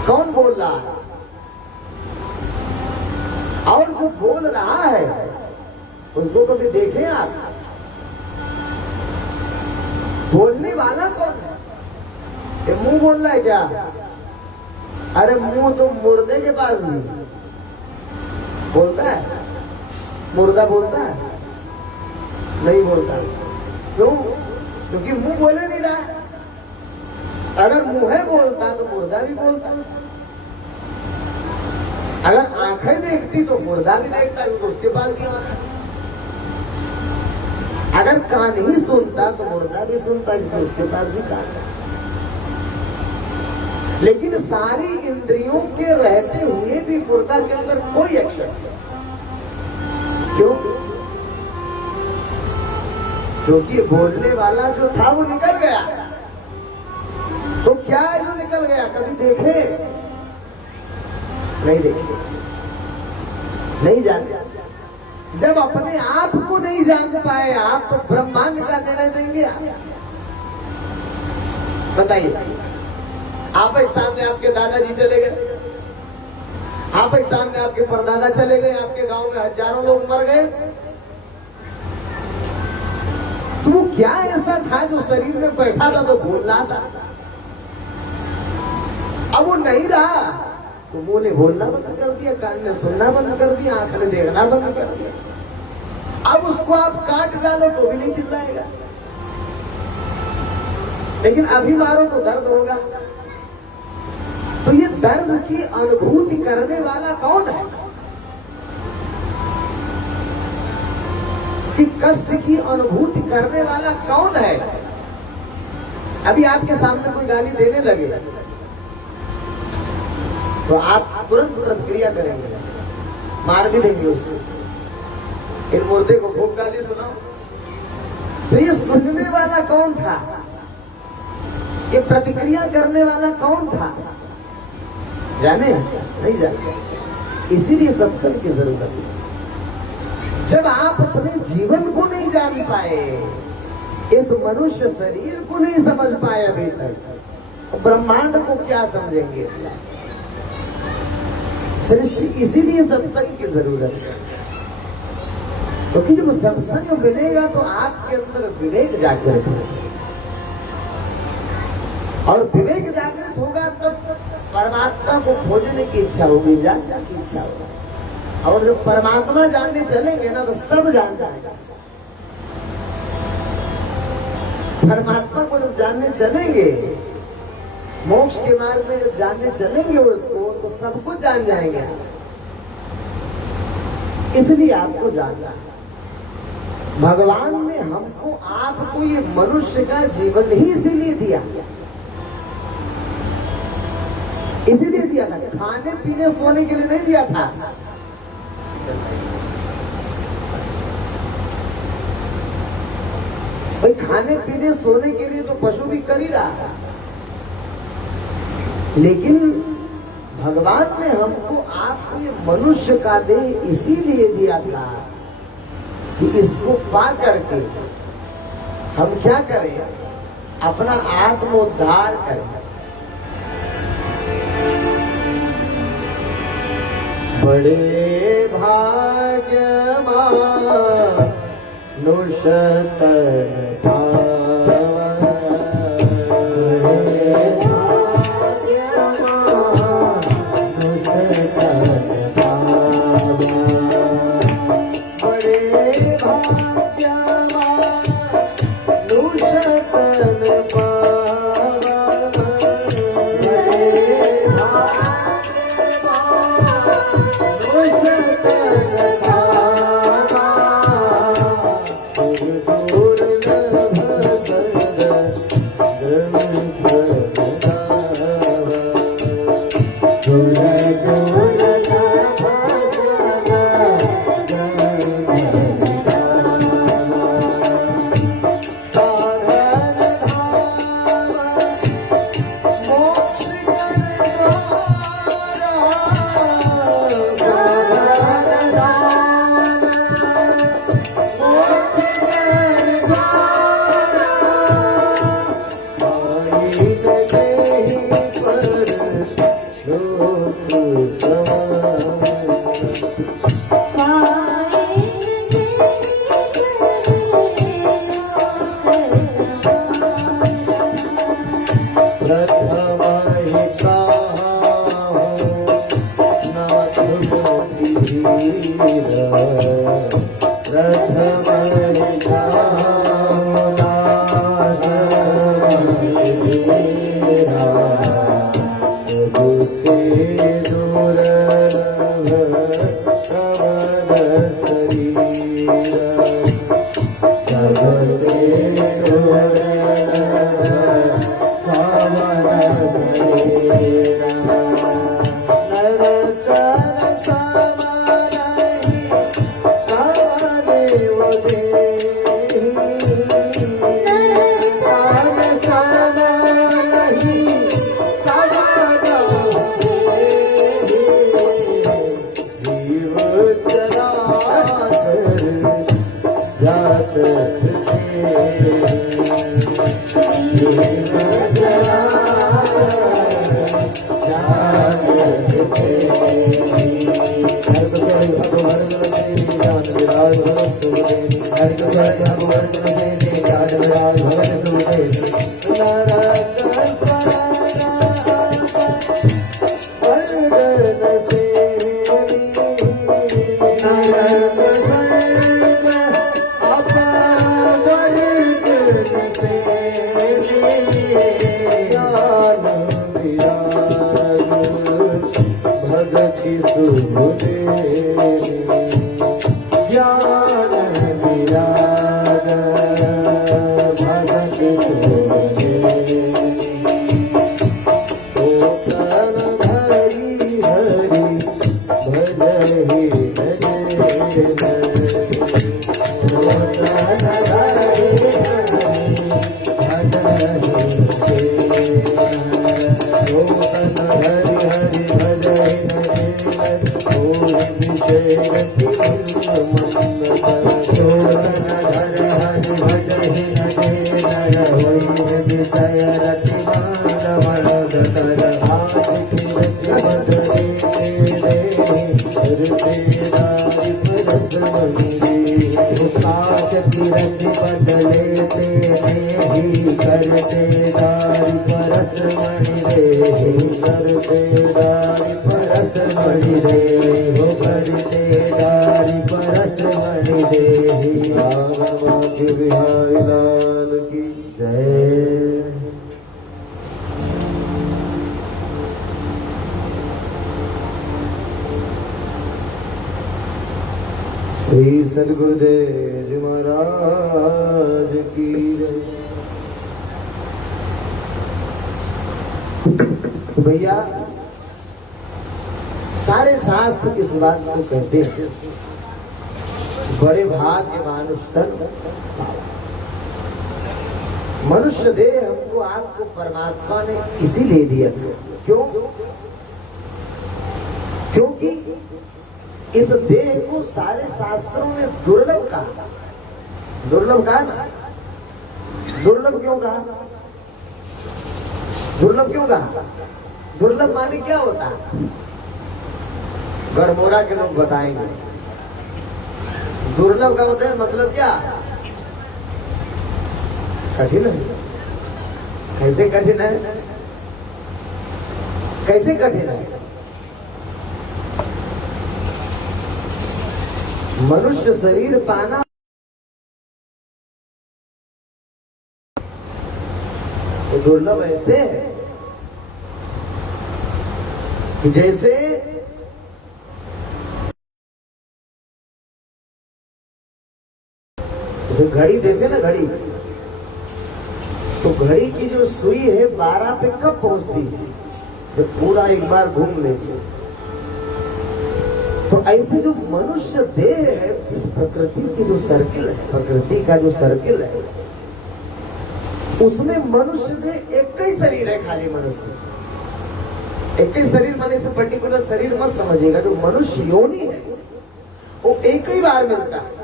कौन बोल रहा है, और जो बोल रहा है उसको कभी देखे आप? बोलने वाला कौन है? ये मुंह बोल रहा है क्या? अरे मुंह तो मुर्दे के पास भी बोलता है, मुर्दा बोलता है? नहीं बोलता। क्यों? क्योंकि मुंह बोले नहीं रहा। अगर मुंह बोलता तो मुर्दा भी बोलता, अगर आंखें देखती तो मुर्दा भी देखता, क्योंकि उसके पास भी आंख है। अगर कान ही सुनता तो मुर्दा भी सुनता, क्योंकि उसके पास भी कान है। लेकिन सारी इंद्रियों के रहते हुए भी मुर्दा के अंदर कोई एक्शन नहीं। क्यों? क्योंकि बोलने वाला जो था वो निकल गया। तो क्या है जो निकल गया? कभी देखे? नहीं देखे, नहीं जाने। जब अपने आप को नहीं जान पाए आप, तो ब्रह्मांड का निर्णय देंगे आप? बताइए। आप एक सामने आपके दादाजी चले गए, आप एक सामने आपके परदादा चले गए, आपके गांव में हजारों लोग मर गए, तो वो क्या ऐसा था जो शरीर में बैठा था तो बोल रहा था? अब वो नहीं रहा तो मुंह ने बोलना बंद कर दिया, कान ने सुनना बंद कर दिया, आंख ने देखना बंद कर दिया। अब उसको आप काट डालो तो भी नहीं चिल्लाएगा, लेकिन अभी मारो तो दर्द होगा। तो ये दर्द की अनुभूति करने वाला कौन है? कि कष्ट की अनुभूति करने वाला कौन है? अभी आपके सामने कोई गाली देने लगे तो आप तुरंत प्रतिक्रिया करेंगे, मार भी देंगे उसे। इन मुर्दे को खूब गाली सुनाओ। तो ये सुनने वाला कौन था? ये प्रतिक्रिया करने वाला कौन था? जाने? नहीं जाने। इसीलिए सत्संग की जरूरत है। जब आप अपने जीवन को नहीं जान पाए, इस मनुष्य शरीर को नहीं समझ पाए अभी तक, तो ब्रह्मांड को क्या समझेंगे? सृष्टि, इसीलिए सत्संग की जरूरत है। क्योंकि जब सत्संग मिलेगा तो आपके अंदर विवेक जागृत होगा, और विवेक जागृत होगा तब परमात्मा को खोजने की इच्छा होगी, जानने की इच्छा होगी। और जब परमात्मा जानने चलेंगे ना तो सब जान जाएगा। परमात्मा को जब जानने चलेंगे, मोक्ष के मार्ग में जब जानने चलेंगे उसको, तो सब कुछ जान जाएंगे। इसलिए आपको जानना है। भगवान ने हमको, आपको ये मनुष्य का जीवन ही इसीलिए दिया, इसीलिए दिया था। खाने पीने सोने के लिए नहीं दिया था। भाई खाने पीने सोने के लिए तो पशु भी कर ही रहा था, लेकिन भगवान ने हमको, आपको ये मनुष्य का देह इसीलिए दिया था कि इसको पा करके हम क्या करें? अपना आत्मोद्धार करें। बड़े भाग्यवान नुषतन फिरत बदलेते नहीं करते दारी परस मणि रे करते दारी परस मणि रे हो करते दारी परस मणि रे। बाबा बिहारी लाल की जय। श्री सद्गुरुदेव जी महाराज की जय। तो भैया सारे शास्त्र इस बात को कहते हैं, बड़े भाग्य मानुष तन मनुष्य देह हमको आपको परमात्मा ने इसीलिए दिया। क्यों? क्योंकि इस देह को सारे शास्त्रों में दुर्लभ कहा। दुर्लभ कहा ना? दुर्लभ क्यों कहा? दुर्लभ क्यों कहा? दुर्लभ माने क्या होता है? गढ़मोरा के लोग बताएंगे। दुर्लभ का होता है मतलब क्या? कठिन है। कैसे कठिन है? कैसे कठिन है? मनुष्य शरीर पाना तो दुर्लभ ऐसे है कि जैसे घड़ी देखे ना, घड़ी तो घड़ी की जो सुई है 12 पे कब पहुंचती है? जब पूरा एक बार घूम लेती। तो ऐसे जो मनुष्य देह है, इस प्रकृति की जो सर्किल है, प्रकृति का जो सर्किल है, उसमें मनुष्य देह एक ही शरीर है। खाली मनुष्य एक ही शरीर माने से पर्टिकुलर शरीर मत समझिएगा। जो मनुष्य योनि है वो एक ही बार मिलता है।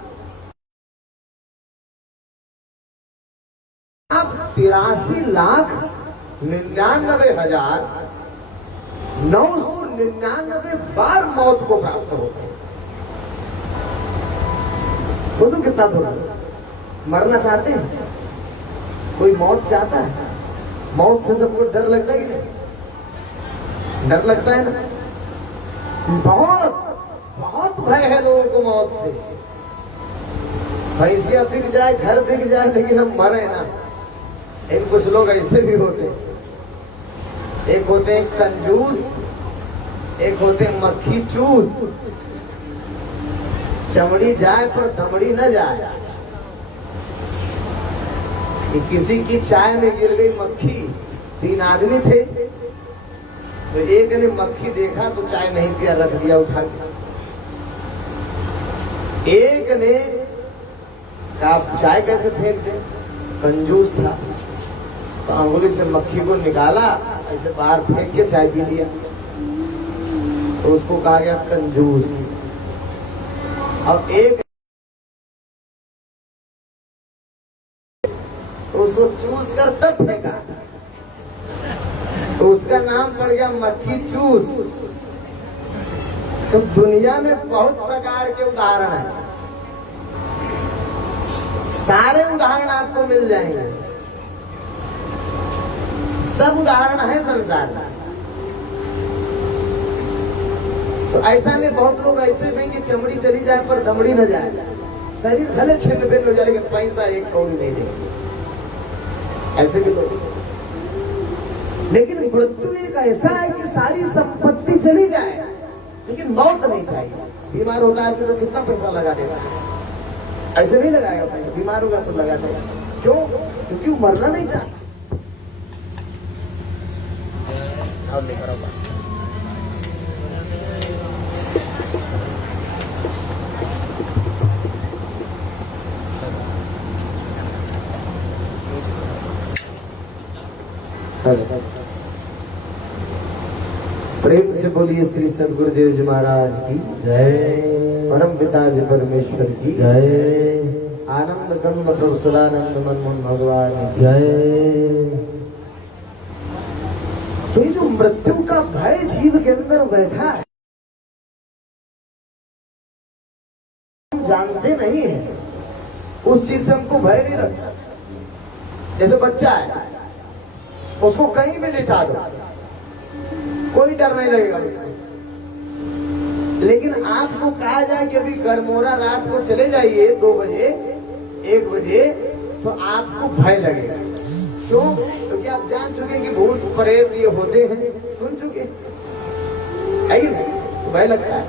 आप 83,99,999 बार मौत को प्राप्त होते हैं। सोचो कितना दुर्लभ। मरना चाहते हैं? कोई मौत चाहता है? मौत से सबको डर लगता है कि नहीं? डर लगता है ना? बहुत बहुत भय है लोगों को मौत से। भैंसिया बिक जाए, घर बिक जाए, लेकिन हम मरे ना। एक कुछ लोग ऐसे भी होते हैं। एक होते हैं कंजूस, एक होते हैं मक्खी चूस। चमड़ी जाए पर दमड़ी न जाए। कि किसी की चाय में गिर गई मक्खी। 3 आदमी थे, तो एक ने मक्खी देखा तो चाय नहीं पिया, रख दिया उठा के। एक ने कहा चाय कैसे फेंक दे, कंजूस था, तो अंगुली से मक्खी को निकाला, ऐसे बाहर फेंक के चाय पी लिया। तो उसको कहा गया कंजूस। अब एक तो उसको चूस कर तब फेंका, तो उसका नाम पड़ गया मक्खी चूस। तो दुनिया में बहुत प्रकार के उदाहरण हैं। सारे उदाहरण आपको मिल जाएंगे। सब उदाहरण है संसार में। तो ऐसा नहीं, बहुत लोग ऐसे भी कि चमड़ी चली जाए पर दमड़ी न जाए, शरीर भले छिन्न भिन्न हो जाए लेकिन पैसा एक कौड़ी नहीं देंगे, ऐसे भी लोग। लेकिन मृत्यु एक ऐसा है कि सारी संपत्ति चली जाए लेकिन मौत नहीं चाहिए। बीमार होता है तो कितना पैसा लगा देगा, ऐसे नहीं लगाएगा पैसा। बीमार होगा तो लगा देगा। क्यों? क्योंकि वो मरना नहीं चाहता। और नहीं करो बात। प्रेम से बोलिए श्री सद्गुरुदेव जी महाराज की जय। परम पिता जी परमेश्वर की जय। आनंद कंद कौशलानंद मनमोहन भगवान जय। तो ये जो मृत्यु का भय जीव के अंदर बैठा है, जानते नहीं है। उस चीज से हमको भय नहीं लगता। जैसे बच्चा है, उसको कहीं भी लिटा दो, कोई डर नहीं लगेगा उसको। लेकिन आपको कहा जाए कि अभी गड़मोरा रात को चले जाइए 2 बजे 1 बजे, तो आपको भय लगेगा। क्यों? क्योंकि आप जान चुके कि भूत प्रेत ये होते हैं, सुन चुके है कि नहीं? तो भय लगता है।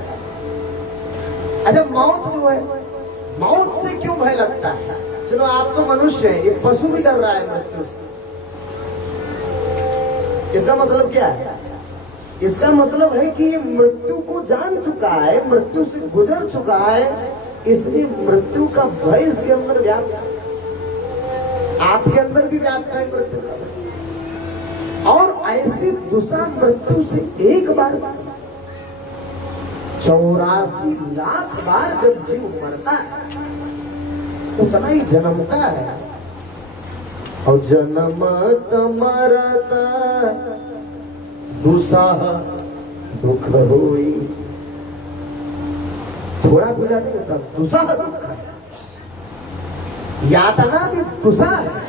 अच्छा, मौत जो है, मौत से क्यों भय लगता है? चलो आप तो मनुष्य हैं, ये पशु भी डर रहा है मृत्यु से। इसका मतलब क्या है? इसका मतलब है कि ये मृत्यु को जान चुका है, मृत्यु से गुजर चुका है, इसलिए मृत्यु का भय इसके अंदर व्याप्त है। आपके अंदर भी व्याप्त है मृत्यु का भय। और ऐसी दूसरा मृत्यु से एक बार 84 लाख बार जब जीव मरता है उतना ही जन्मता है। और जन्मत मरता दुसाह दुख होई। थोड़ा बुरा नहीं होता, दुसाह दुख है। यातना भी दुसाह है।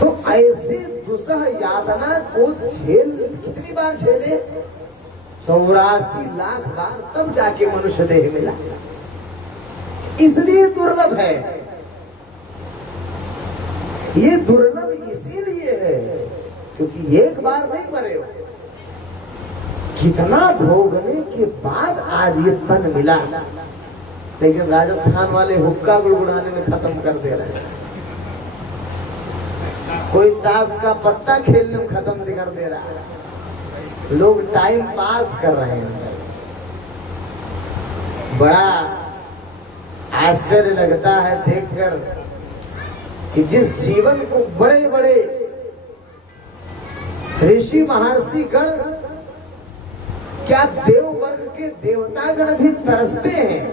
तो ऐसे दुसाह यातना को झेल कितनी बार झेले? 84 लाख बार, तब जाके मनुष्य देह मिला। इसलिए दुर्लभ है। ये दुर्लभ इसीलिए है क्योंकि एक बार नहीं मरे हो, कितना भोगने के बाद आज ये तन मिला। लेकिन राजस्थान वाले हुक्का गुड़गुड़ाने में खत्म कर दे रहे हैं, कोई ताश का पत्ता खेलने में खत्म नहीं कर दे रहा है, लोग टाइम पास कर रहे हैं। बड़ा आश्चर्य लगता है देखकर कि जिस जीवन को बड़े बड़े ऋषि महर्षि गण, क्या देव वर्ग के देवतागण भी तरसते हैं,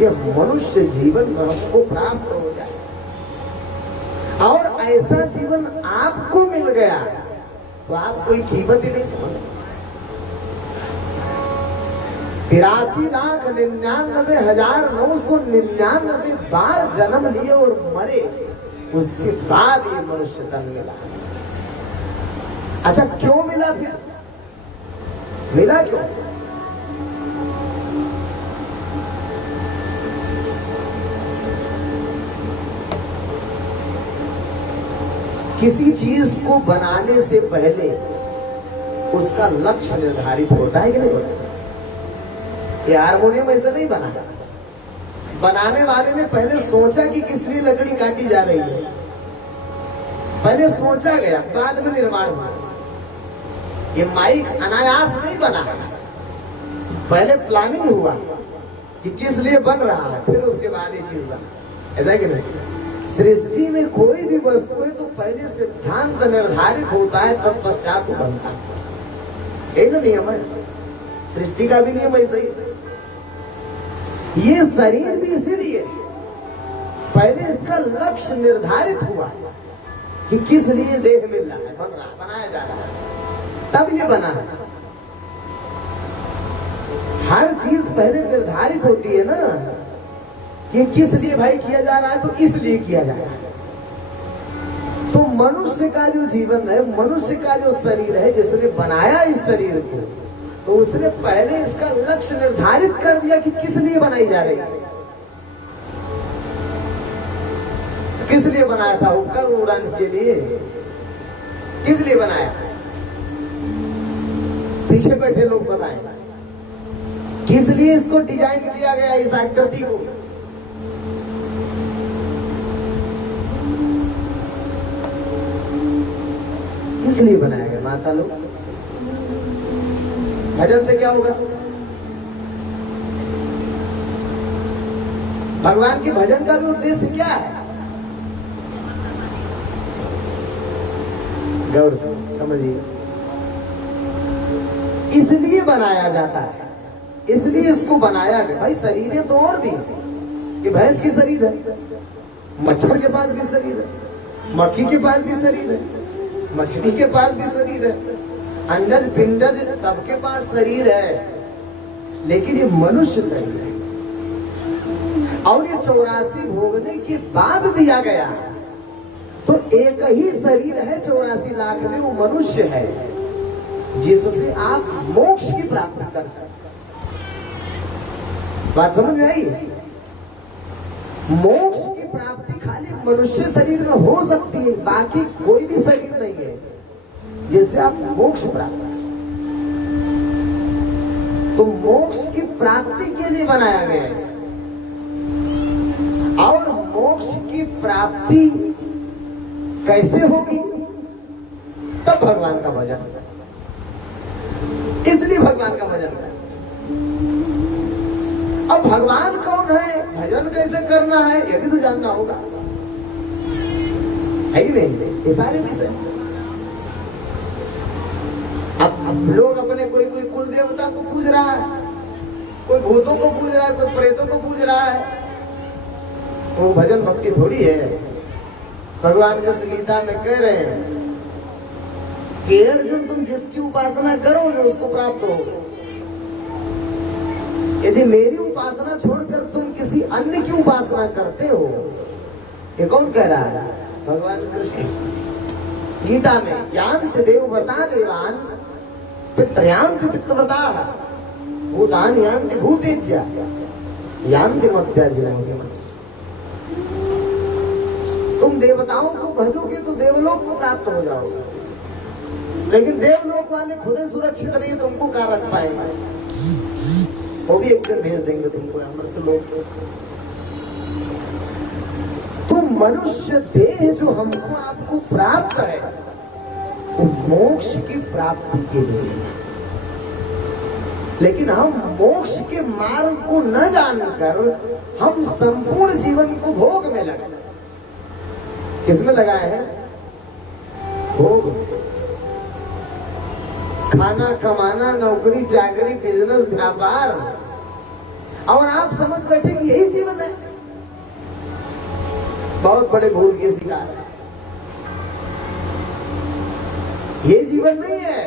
यह मनुष्य जीवन हमको प्राप्त हो जाए। और ऐसा जीवन आपको मिल गया तो आप कोई कीमत ही नहीं समझते। 83,99,999 बार जन्म लिए और मरे, उसके बाद ये मनुष्य तन मिला। अच्छा, क्यों मिला? फिर मिला क्यों? किसी चीज को बनाने से पहले उसका लक्ष्य निर्धारित होता है कि नहीं होता? ये हारमोनियम ऐसा नहीं बना, बनाने वाले ने पहले सोचा कि किस लिए लकड़ी काटी जा रही है, पहले सोचा गया, बाद में निर्माण हुआ। ये माइक अनायास नहीं बना, पहले प्लानिंग हुआ कि किस लिए बन रहा है, फिर उसके बाद ये चीज बना। ऐसा कि नहीं? सृष्टि में कोई भी वस्तु है तो पहले सिद्धांत निर्धारित होता है, तब पश्चात बनता है। यही ना नियम है, सृष्टि का भी नियम ऐसा ही है। ये शरीर भी इसीलिए पहले इसका लक्ष्य निर्धारित हुआ कि किस लिए देह मिल रहा है, बन रहा, बनाया जा रहा है, तब ये बना है। हर चीज पहले निर्धारित होती है ना, ये किस लिए भाई किया जा रहा है, तो इसलिए किया जा रहा है। तो मनुष्य का जो जीवन है, मनुष्य का जो शरीर है, जिसने बनाया इस शरीर को, तो उसने पहले इसका लक्ष्य निर्धारित कर दिया कि किस लिए बनाई जा रही है। तो किस लिए बनाया था? हुक्का उड़ाने के लिए? किस लिए बनाया? पीछे बैठे लोग बताएं किस लिए इसको डिजाइन किया गया, इस आकृति को। किस लिए बनाया गया? माता लोग, भजन से क्या होगा? भगवान के भजन का भी उद्देश्य क्या है? गौर से समझिए, इसलिए बनाया जाता है, इसलिए इसको बनाया गया। भाई शरीर तो और भी, ये भैंस की शरीर है, मच्छर के पास भी शरीर है, मक्खी के पास भी शरीर है, मछली के पास भी शरीर है, अंडज पिंडज सबके पास शरीर है, लेकिन ये मनुष्य शरीर है। और ये 84 भोगने के बाद दिया गया, तो एक ही शरीर है 84 लाख में, वो मनुष्य है जिससे आप मोक्ष की प्राप्ति कर सकते। बात समझ में आई? मोक्ष की प्राप्ति खाली मनुष्य शरीर में हो सकती है, बाकी कोई भी शरीर नहीं है जिससे आप मोक्ष प्राप्त करें। तो मोक्ष की प्राप्ति के लिए बनाया गया है। और मोक्ष की प्राप्ति कैसे होगी? तब भगवान का भजन, इसलिए भगवान का भजन है। अब भगवान कौन है, भजन कैसे करना है, ये भी तो जानना होगा, है कि नहीं? ये सारे विषय अब लोग अपने कोई कुल देवता को पूज रहा है, कोई भूतों को पूज रहा है, कोई प्रेतों को पूज रहा है, वो भजन भक्ति थोड़ी है। भगवान कृष्ण गीता में कह रहे हैं कि अर्जुन, तुम जिसकी उपासना करोगे उसको प्राप्त होगा। यदि मेरी उपासना छोड़कर तुम किसी अन्य की उपासना करते हो, ये कौन कह रहा है? भगवान कृष्ण गीता में, यांत देवव्रता देवान पितृयांत पितृव्रता भूतान यांत भूतेज्या यांत मत्याजिनंगे। तुम देवताओं को भजोगे तो देवलोक को प्राप्त हो जाओगे, लेकिन देवलोक वाले खुद सुरक्षित नहीं, तुमको कहाँ रख पाएंगे? वो भी एक दिन भेज देंगे तुमको अमृत लोक। तो मनुष्य देह जो हमको आपको प्राप्त है, वो मोक्ष की प्राप्ति के लिए। लेकिन हम मोक्ष के मार्ग को न जानकर हम संपूर्ण जीवन को भोग में लगे। किसमें लगाए हैं? भोग। खाना कमाना, नौकरी चाकरी, बिजनेस, व्यापार, और आप समझ बैठे कि यही जीवन है। बहुत बड़े भूल के शिकार है। ये जीवन नहीं है।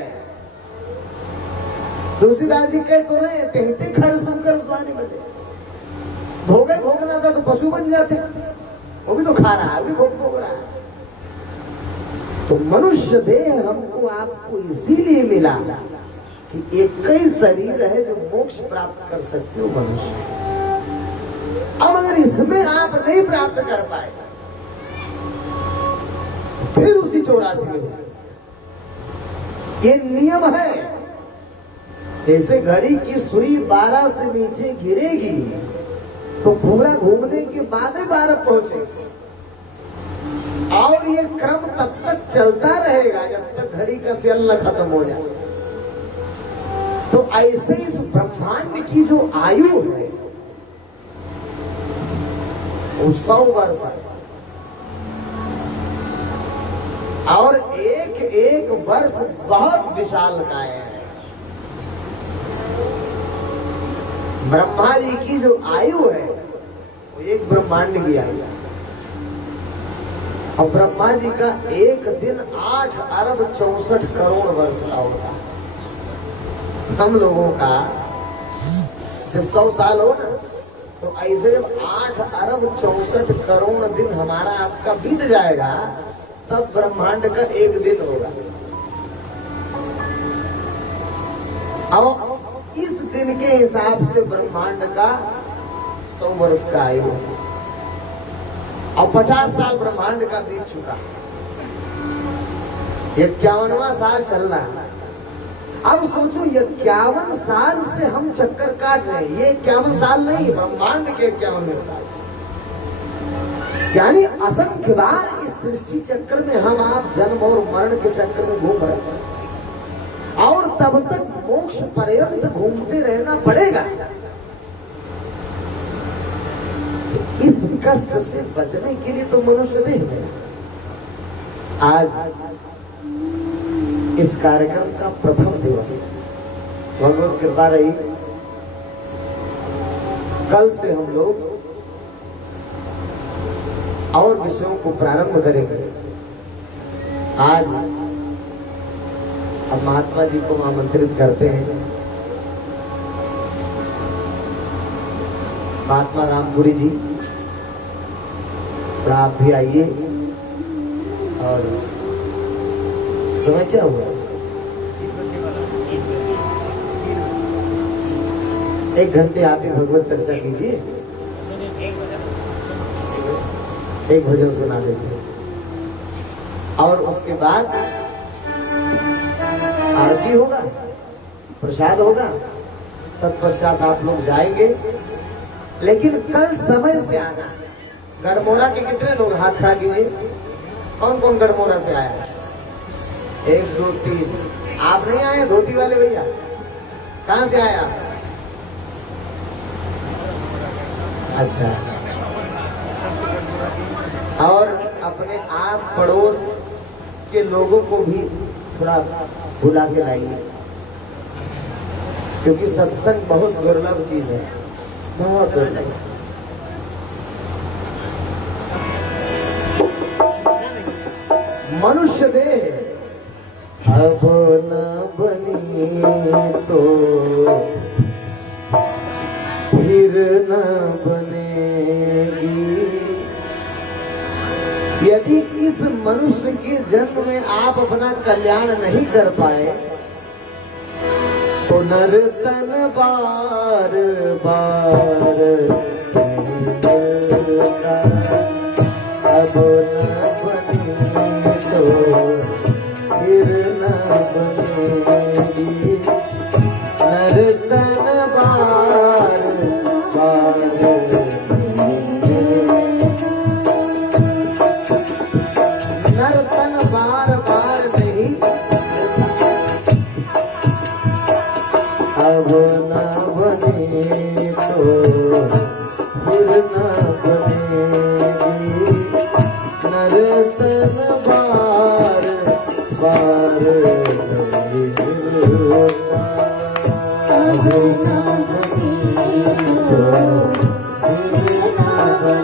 तुलसीदास जी कहते रहे, कहते खर सुनकर स्वामी बने। भोगे भोगना था तो पशु बन जाते, वो भी तो खा रहा है, वो भी भोग रहा है। तो मनुष्य देह हमको आपको इसीलिए मिला कि एक ही शरीर है जो मोक्ष प्राप्त कर सकते हो मनुष्य। अब अगर इसमें आप नहीं प्राप्त कर पाए, फिर उसी 84 में ये नियम है। जैसे घड़ी की सुई 12 से नीचे गिरेगी तो पूरा घूमने के बाद ही 12 पहुंचेगी, और ये क्रम तब तक चलता रहेगा जब तक घड़ी का सेल न खत्म हो जाए। तो ऐसे इस ब्रह्मांड की जो आयु है वो 100 वर्ष है, और एक एक वर्ष बहुत विशालकाय है। ब्रह्मा जी की जो आयु है वो एक ब्रह्मांड की आयु है। और ब्रह्मा जी का एक दिन 8 अरब 64 करोड़ वर्ष का होता है। हम लोगों का जब 100 साल हो ना, तो ऐसे जब 8 अरब 64 करोड़ दिन हमारा आपका बीत जाएगा, तब ब्रह्मांड का एक दिन होगा। और इस दिन के हिसाब से ब्रह्मांड का 100 वर्ष का आयु है। और 50 साल ब्रह्मांड का बीत चुका, 51वां साल चल रहा है। अब सोचो 51 साल से हम चक्कर काट रहे हैं। ये 51 साल नहीं, ब्रह्मांड के 51 साल, यानी असंख्य बार इस सृष्टि चक्र में हम आप जन्म और मरण के चक्र में घूम रहे हैं, और तब तक मोक्ष पर्यंत घूमते रहना पड़ेगा। इस कष्ट से बचने के लिए तो मनुष्य नहीं है। आज इस कार्यक्रम का प्रथम दिवस है, भगवत कृपा रही। कल से हम लोग और विषयों को प्रारंभ करेंगे। आज अब महात्मा जी को आमंत्रित करते हैं। महात्मा रामपुरी जी, थोड़ा आप भी आइए। और समय क्या हुआ? 1 घंटे आप ही भगवत चर्चा कीजिए, एक भजन सुना देते और उसके बाद आरती होगा, प्रसाद होगा, तत्पश्चात आप लोग जाएंगे। लेकिन कल समय से आना। गढ़मोरा के कितने लोग हाथ खड़ा कीजिए? कौन कौन गढ़मोरा से आया? 1 2 3। आप नहीं आए? धोती वाले भैया कहां से आया? अच्छा। और अपने आस पड़ोस के लोगों को भी थोड़ा बुला के लाइए, क्योंकि सत्संग बहुत दुर्लभ चीज है, बहुत दुर्लभ। मनुष्य देह अब न बनी तो फिर न बनेगी। यदि इस मनुष्य के जन्म में आप अपना कल्याण नहीं कर पाए तो नर्तन बार बार अब न बने तो फिर न बनेगी। नर्तन बार बार नर्तन बार बार नहीं, अब न बने तो फिर न बनेगी। नर्तन बार बार नहीं होता, अब न बने तो फिर न बनेगी।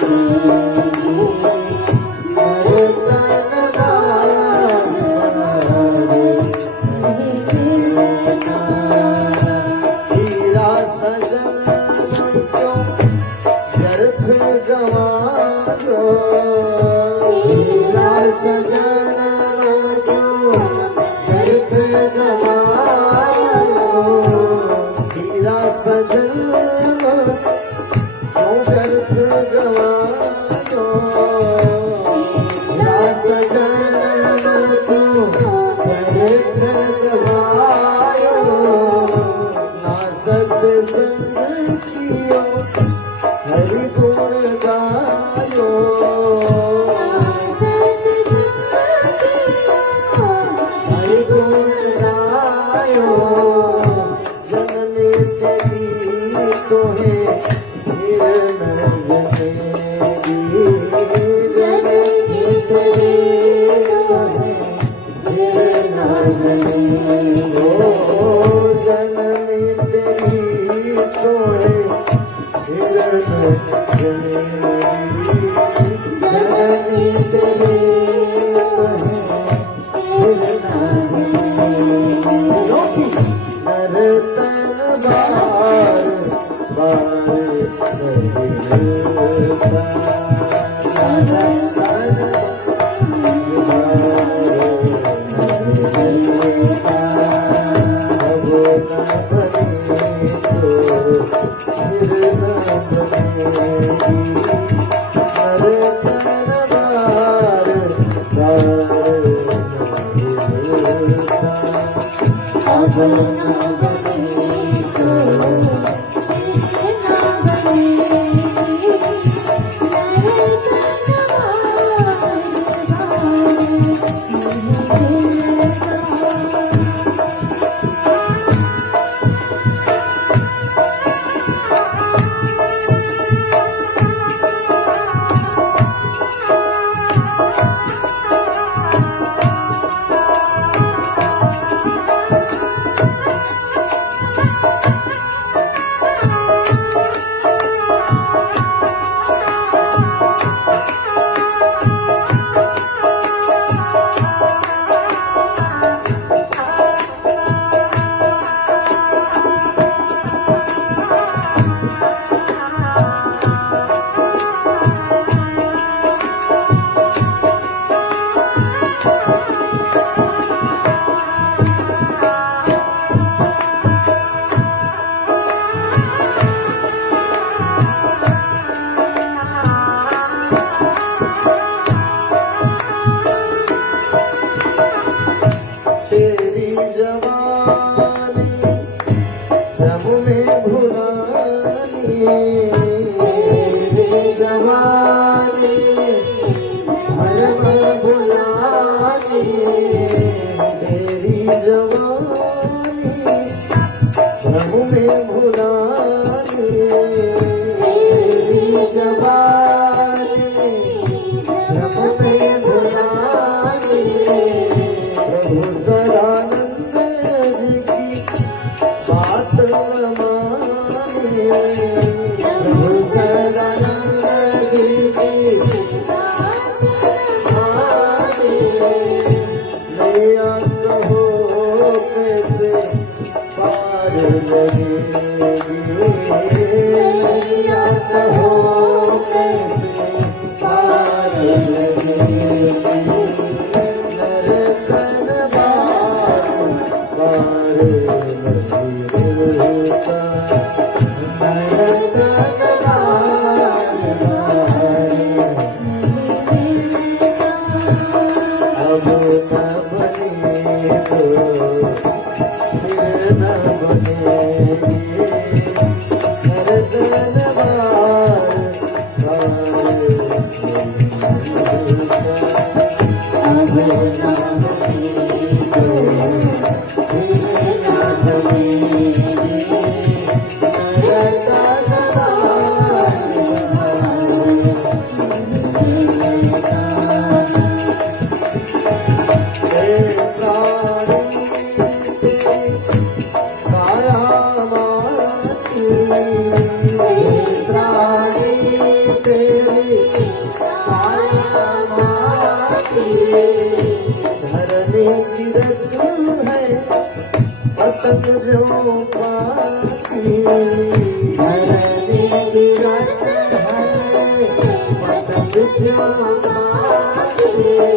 माटी में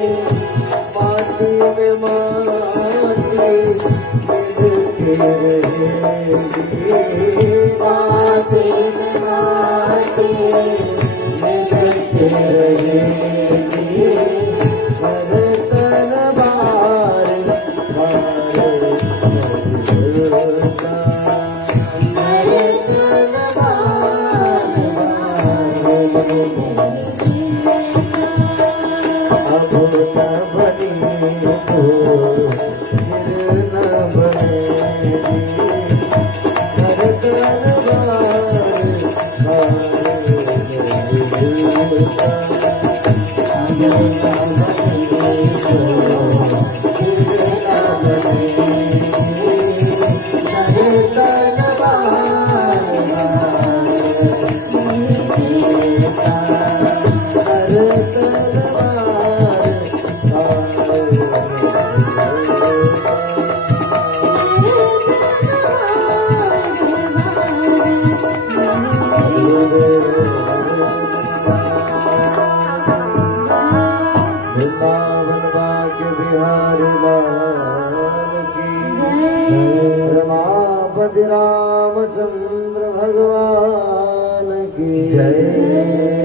माटी मिलके रहेगी माटी में माटी मिलके रहेगी हर तन बार वृंदावन भाग्य बिहारी लाल की रमापति रामचंद्र भगवान की जय।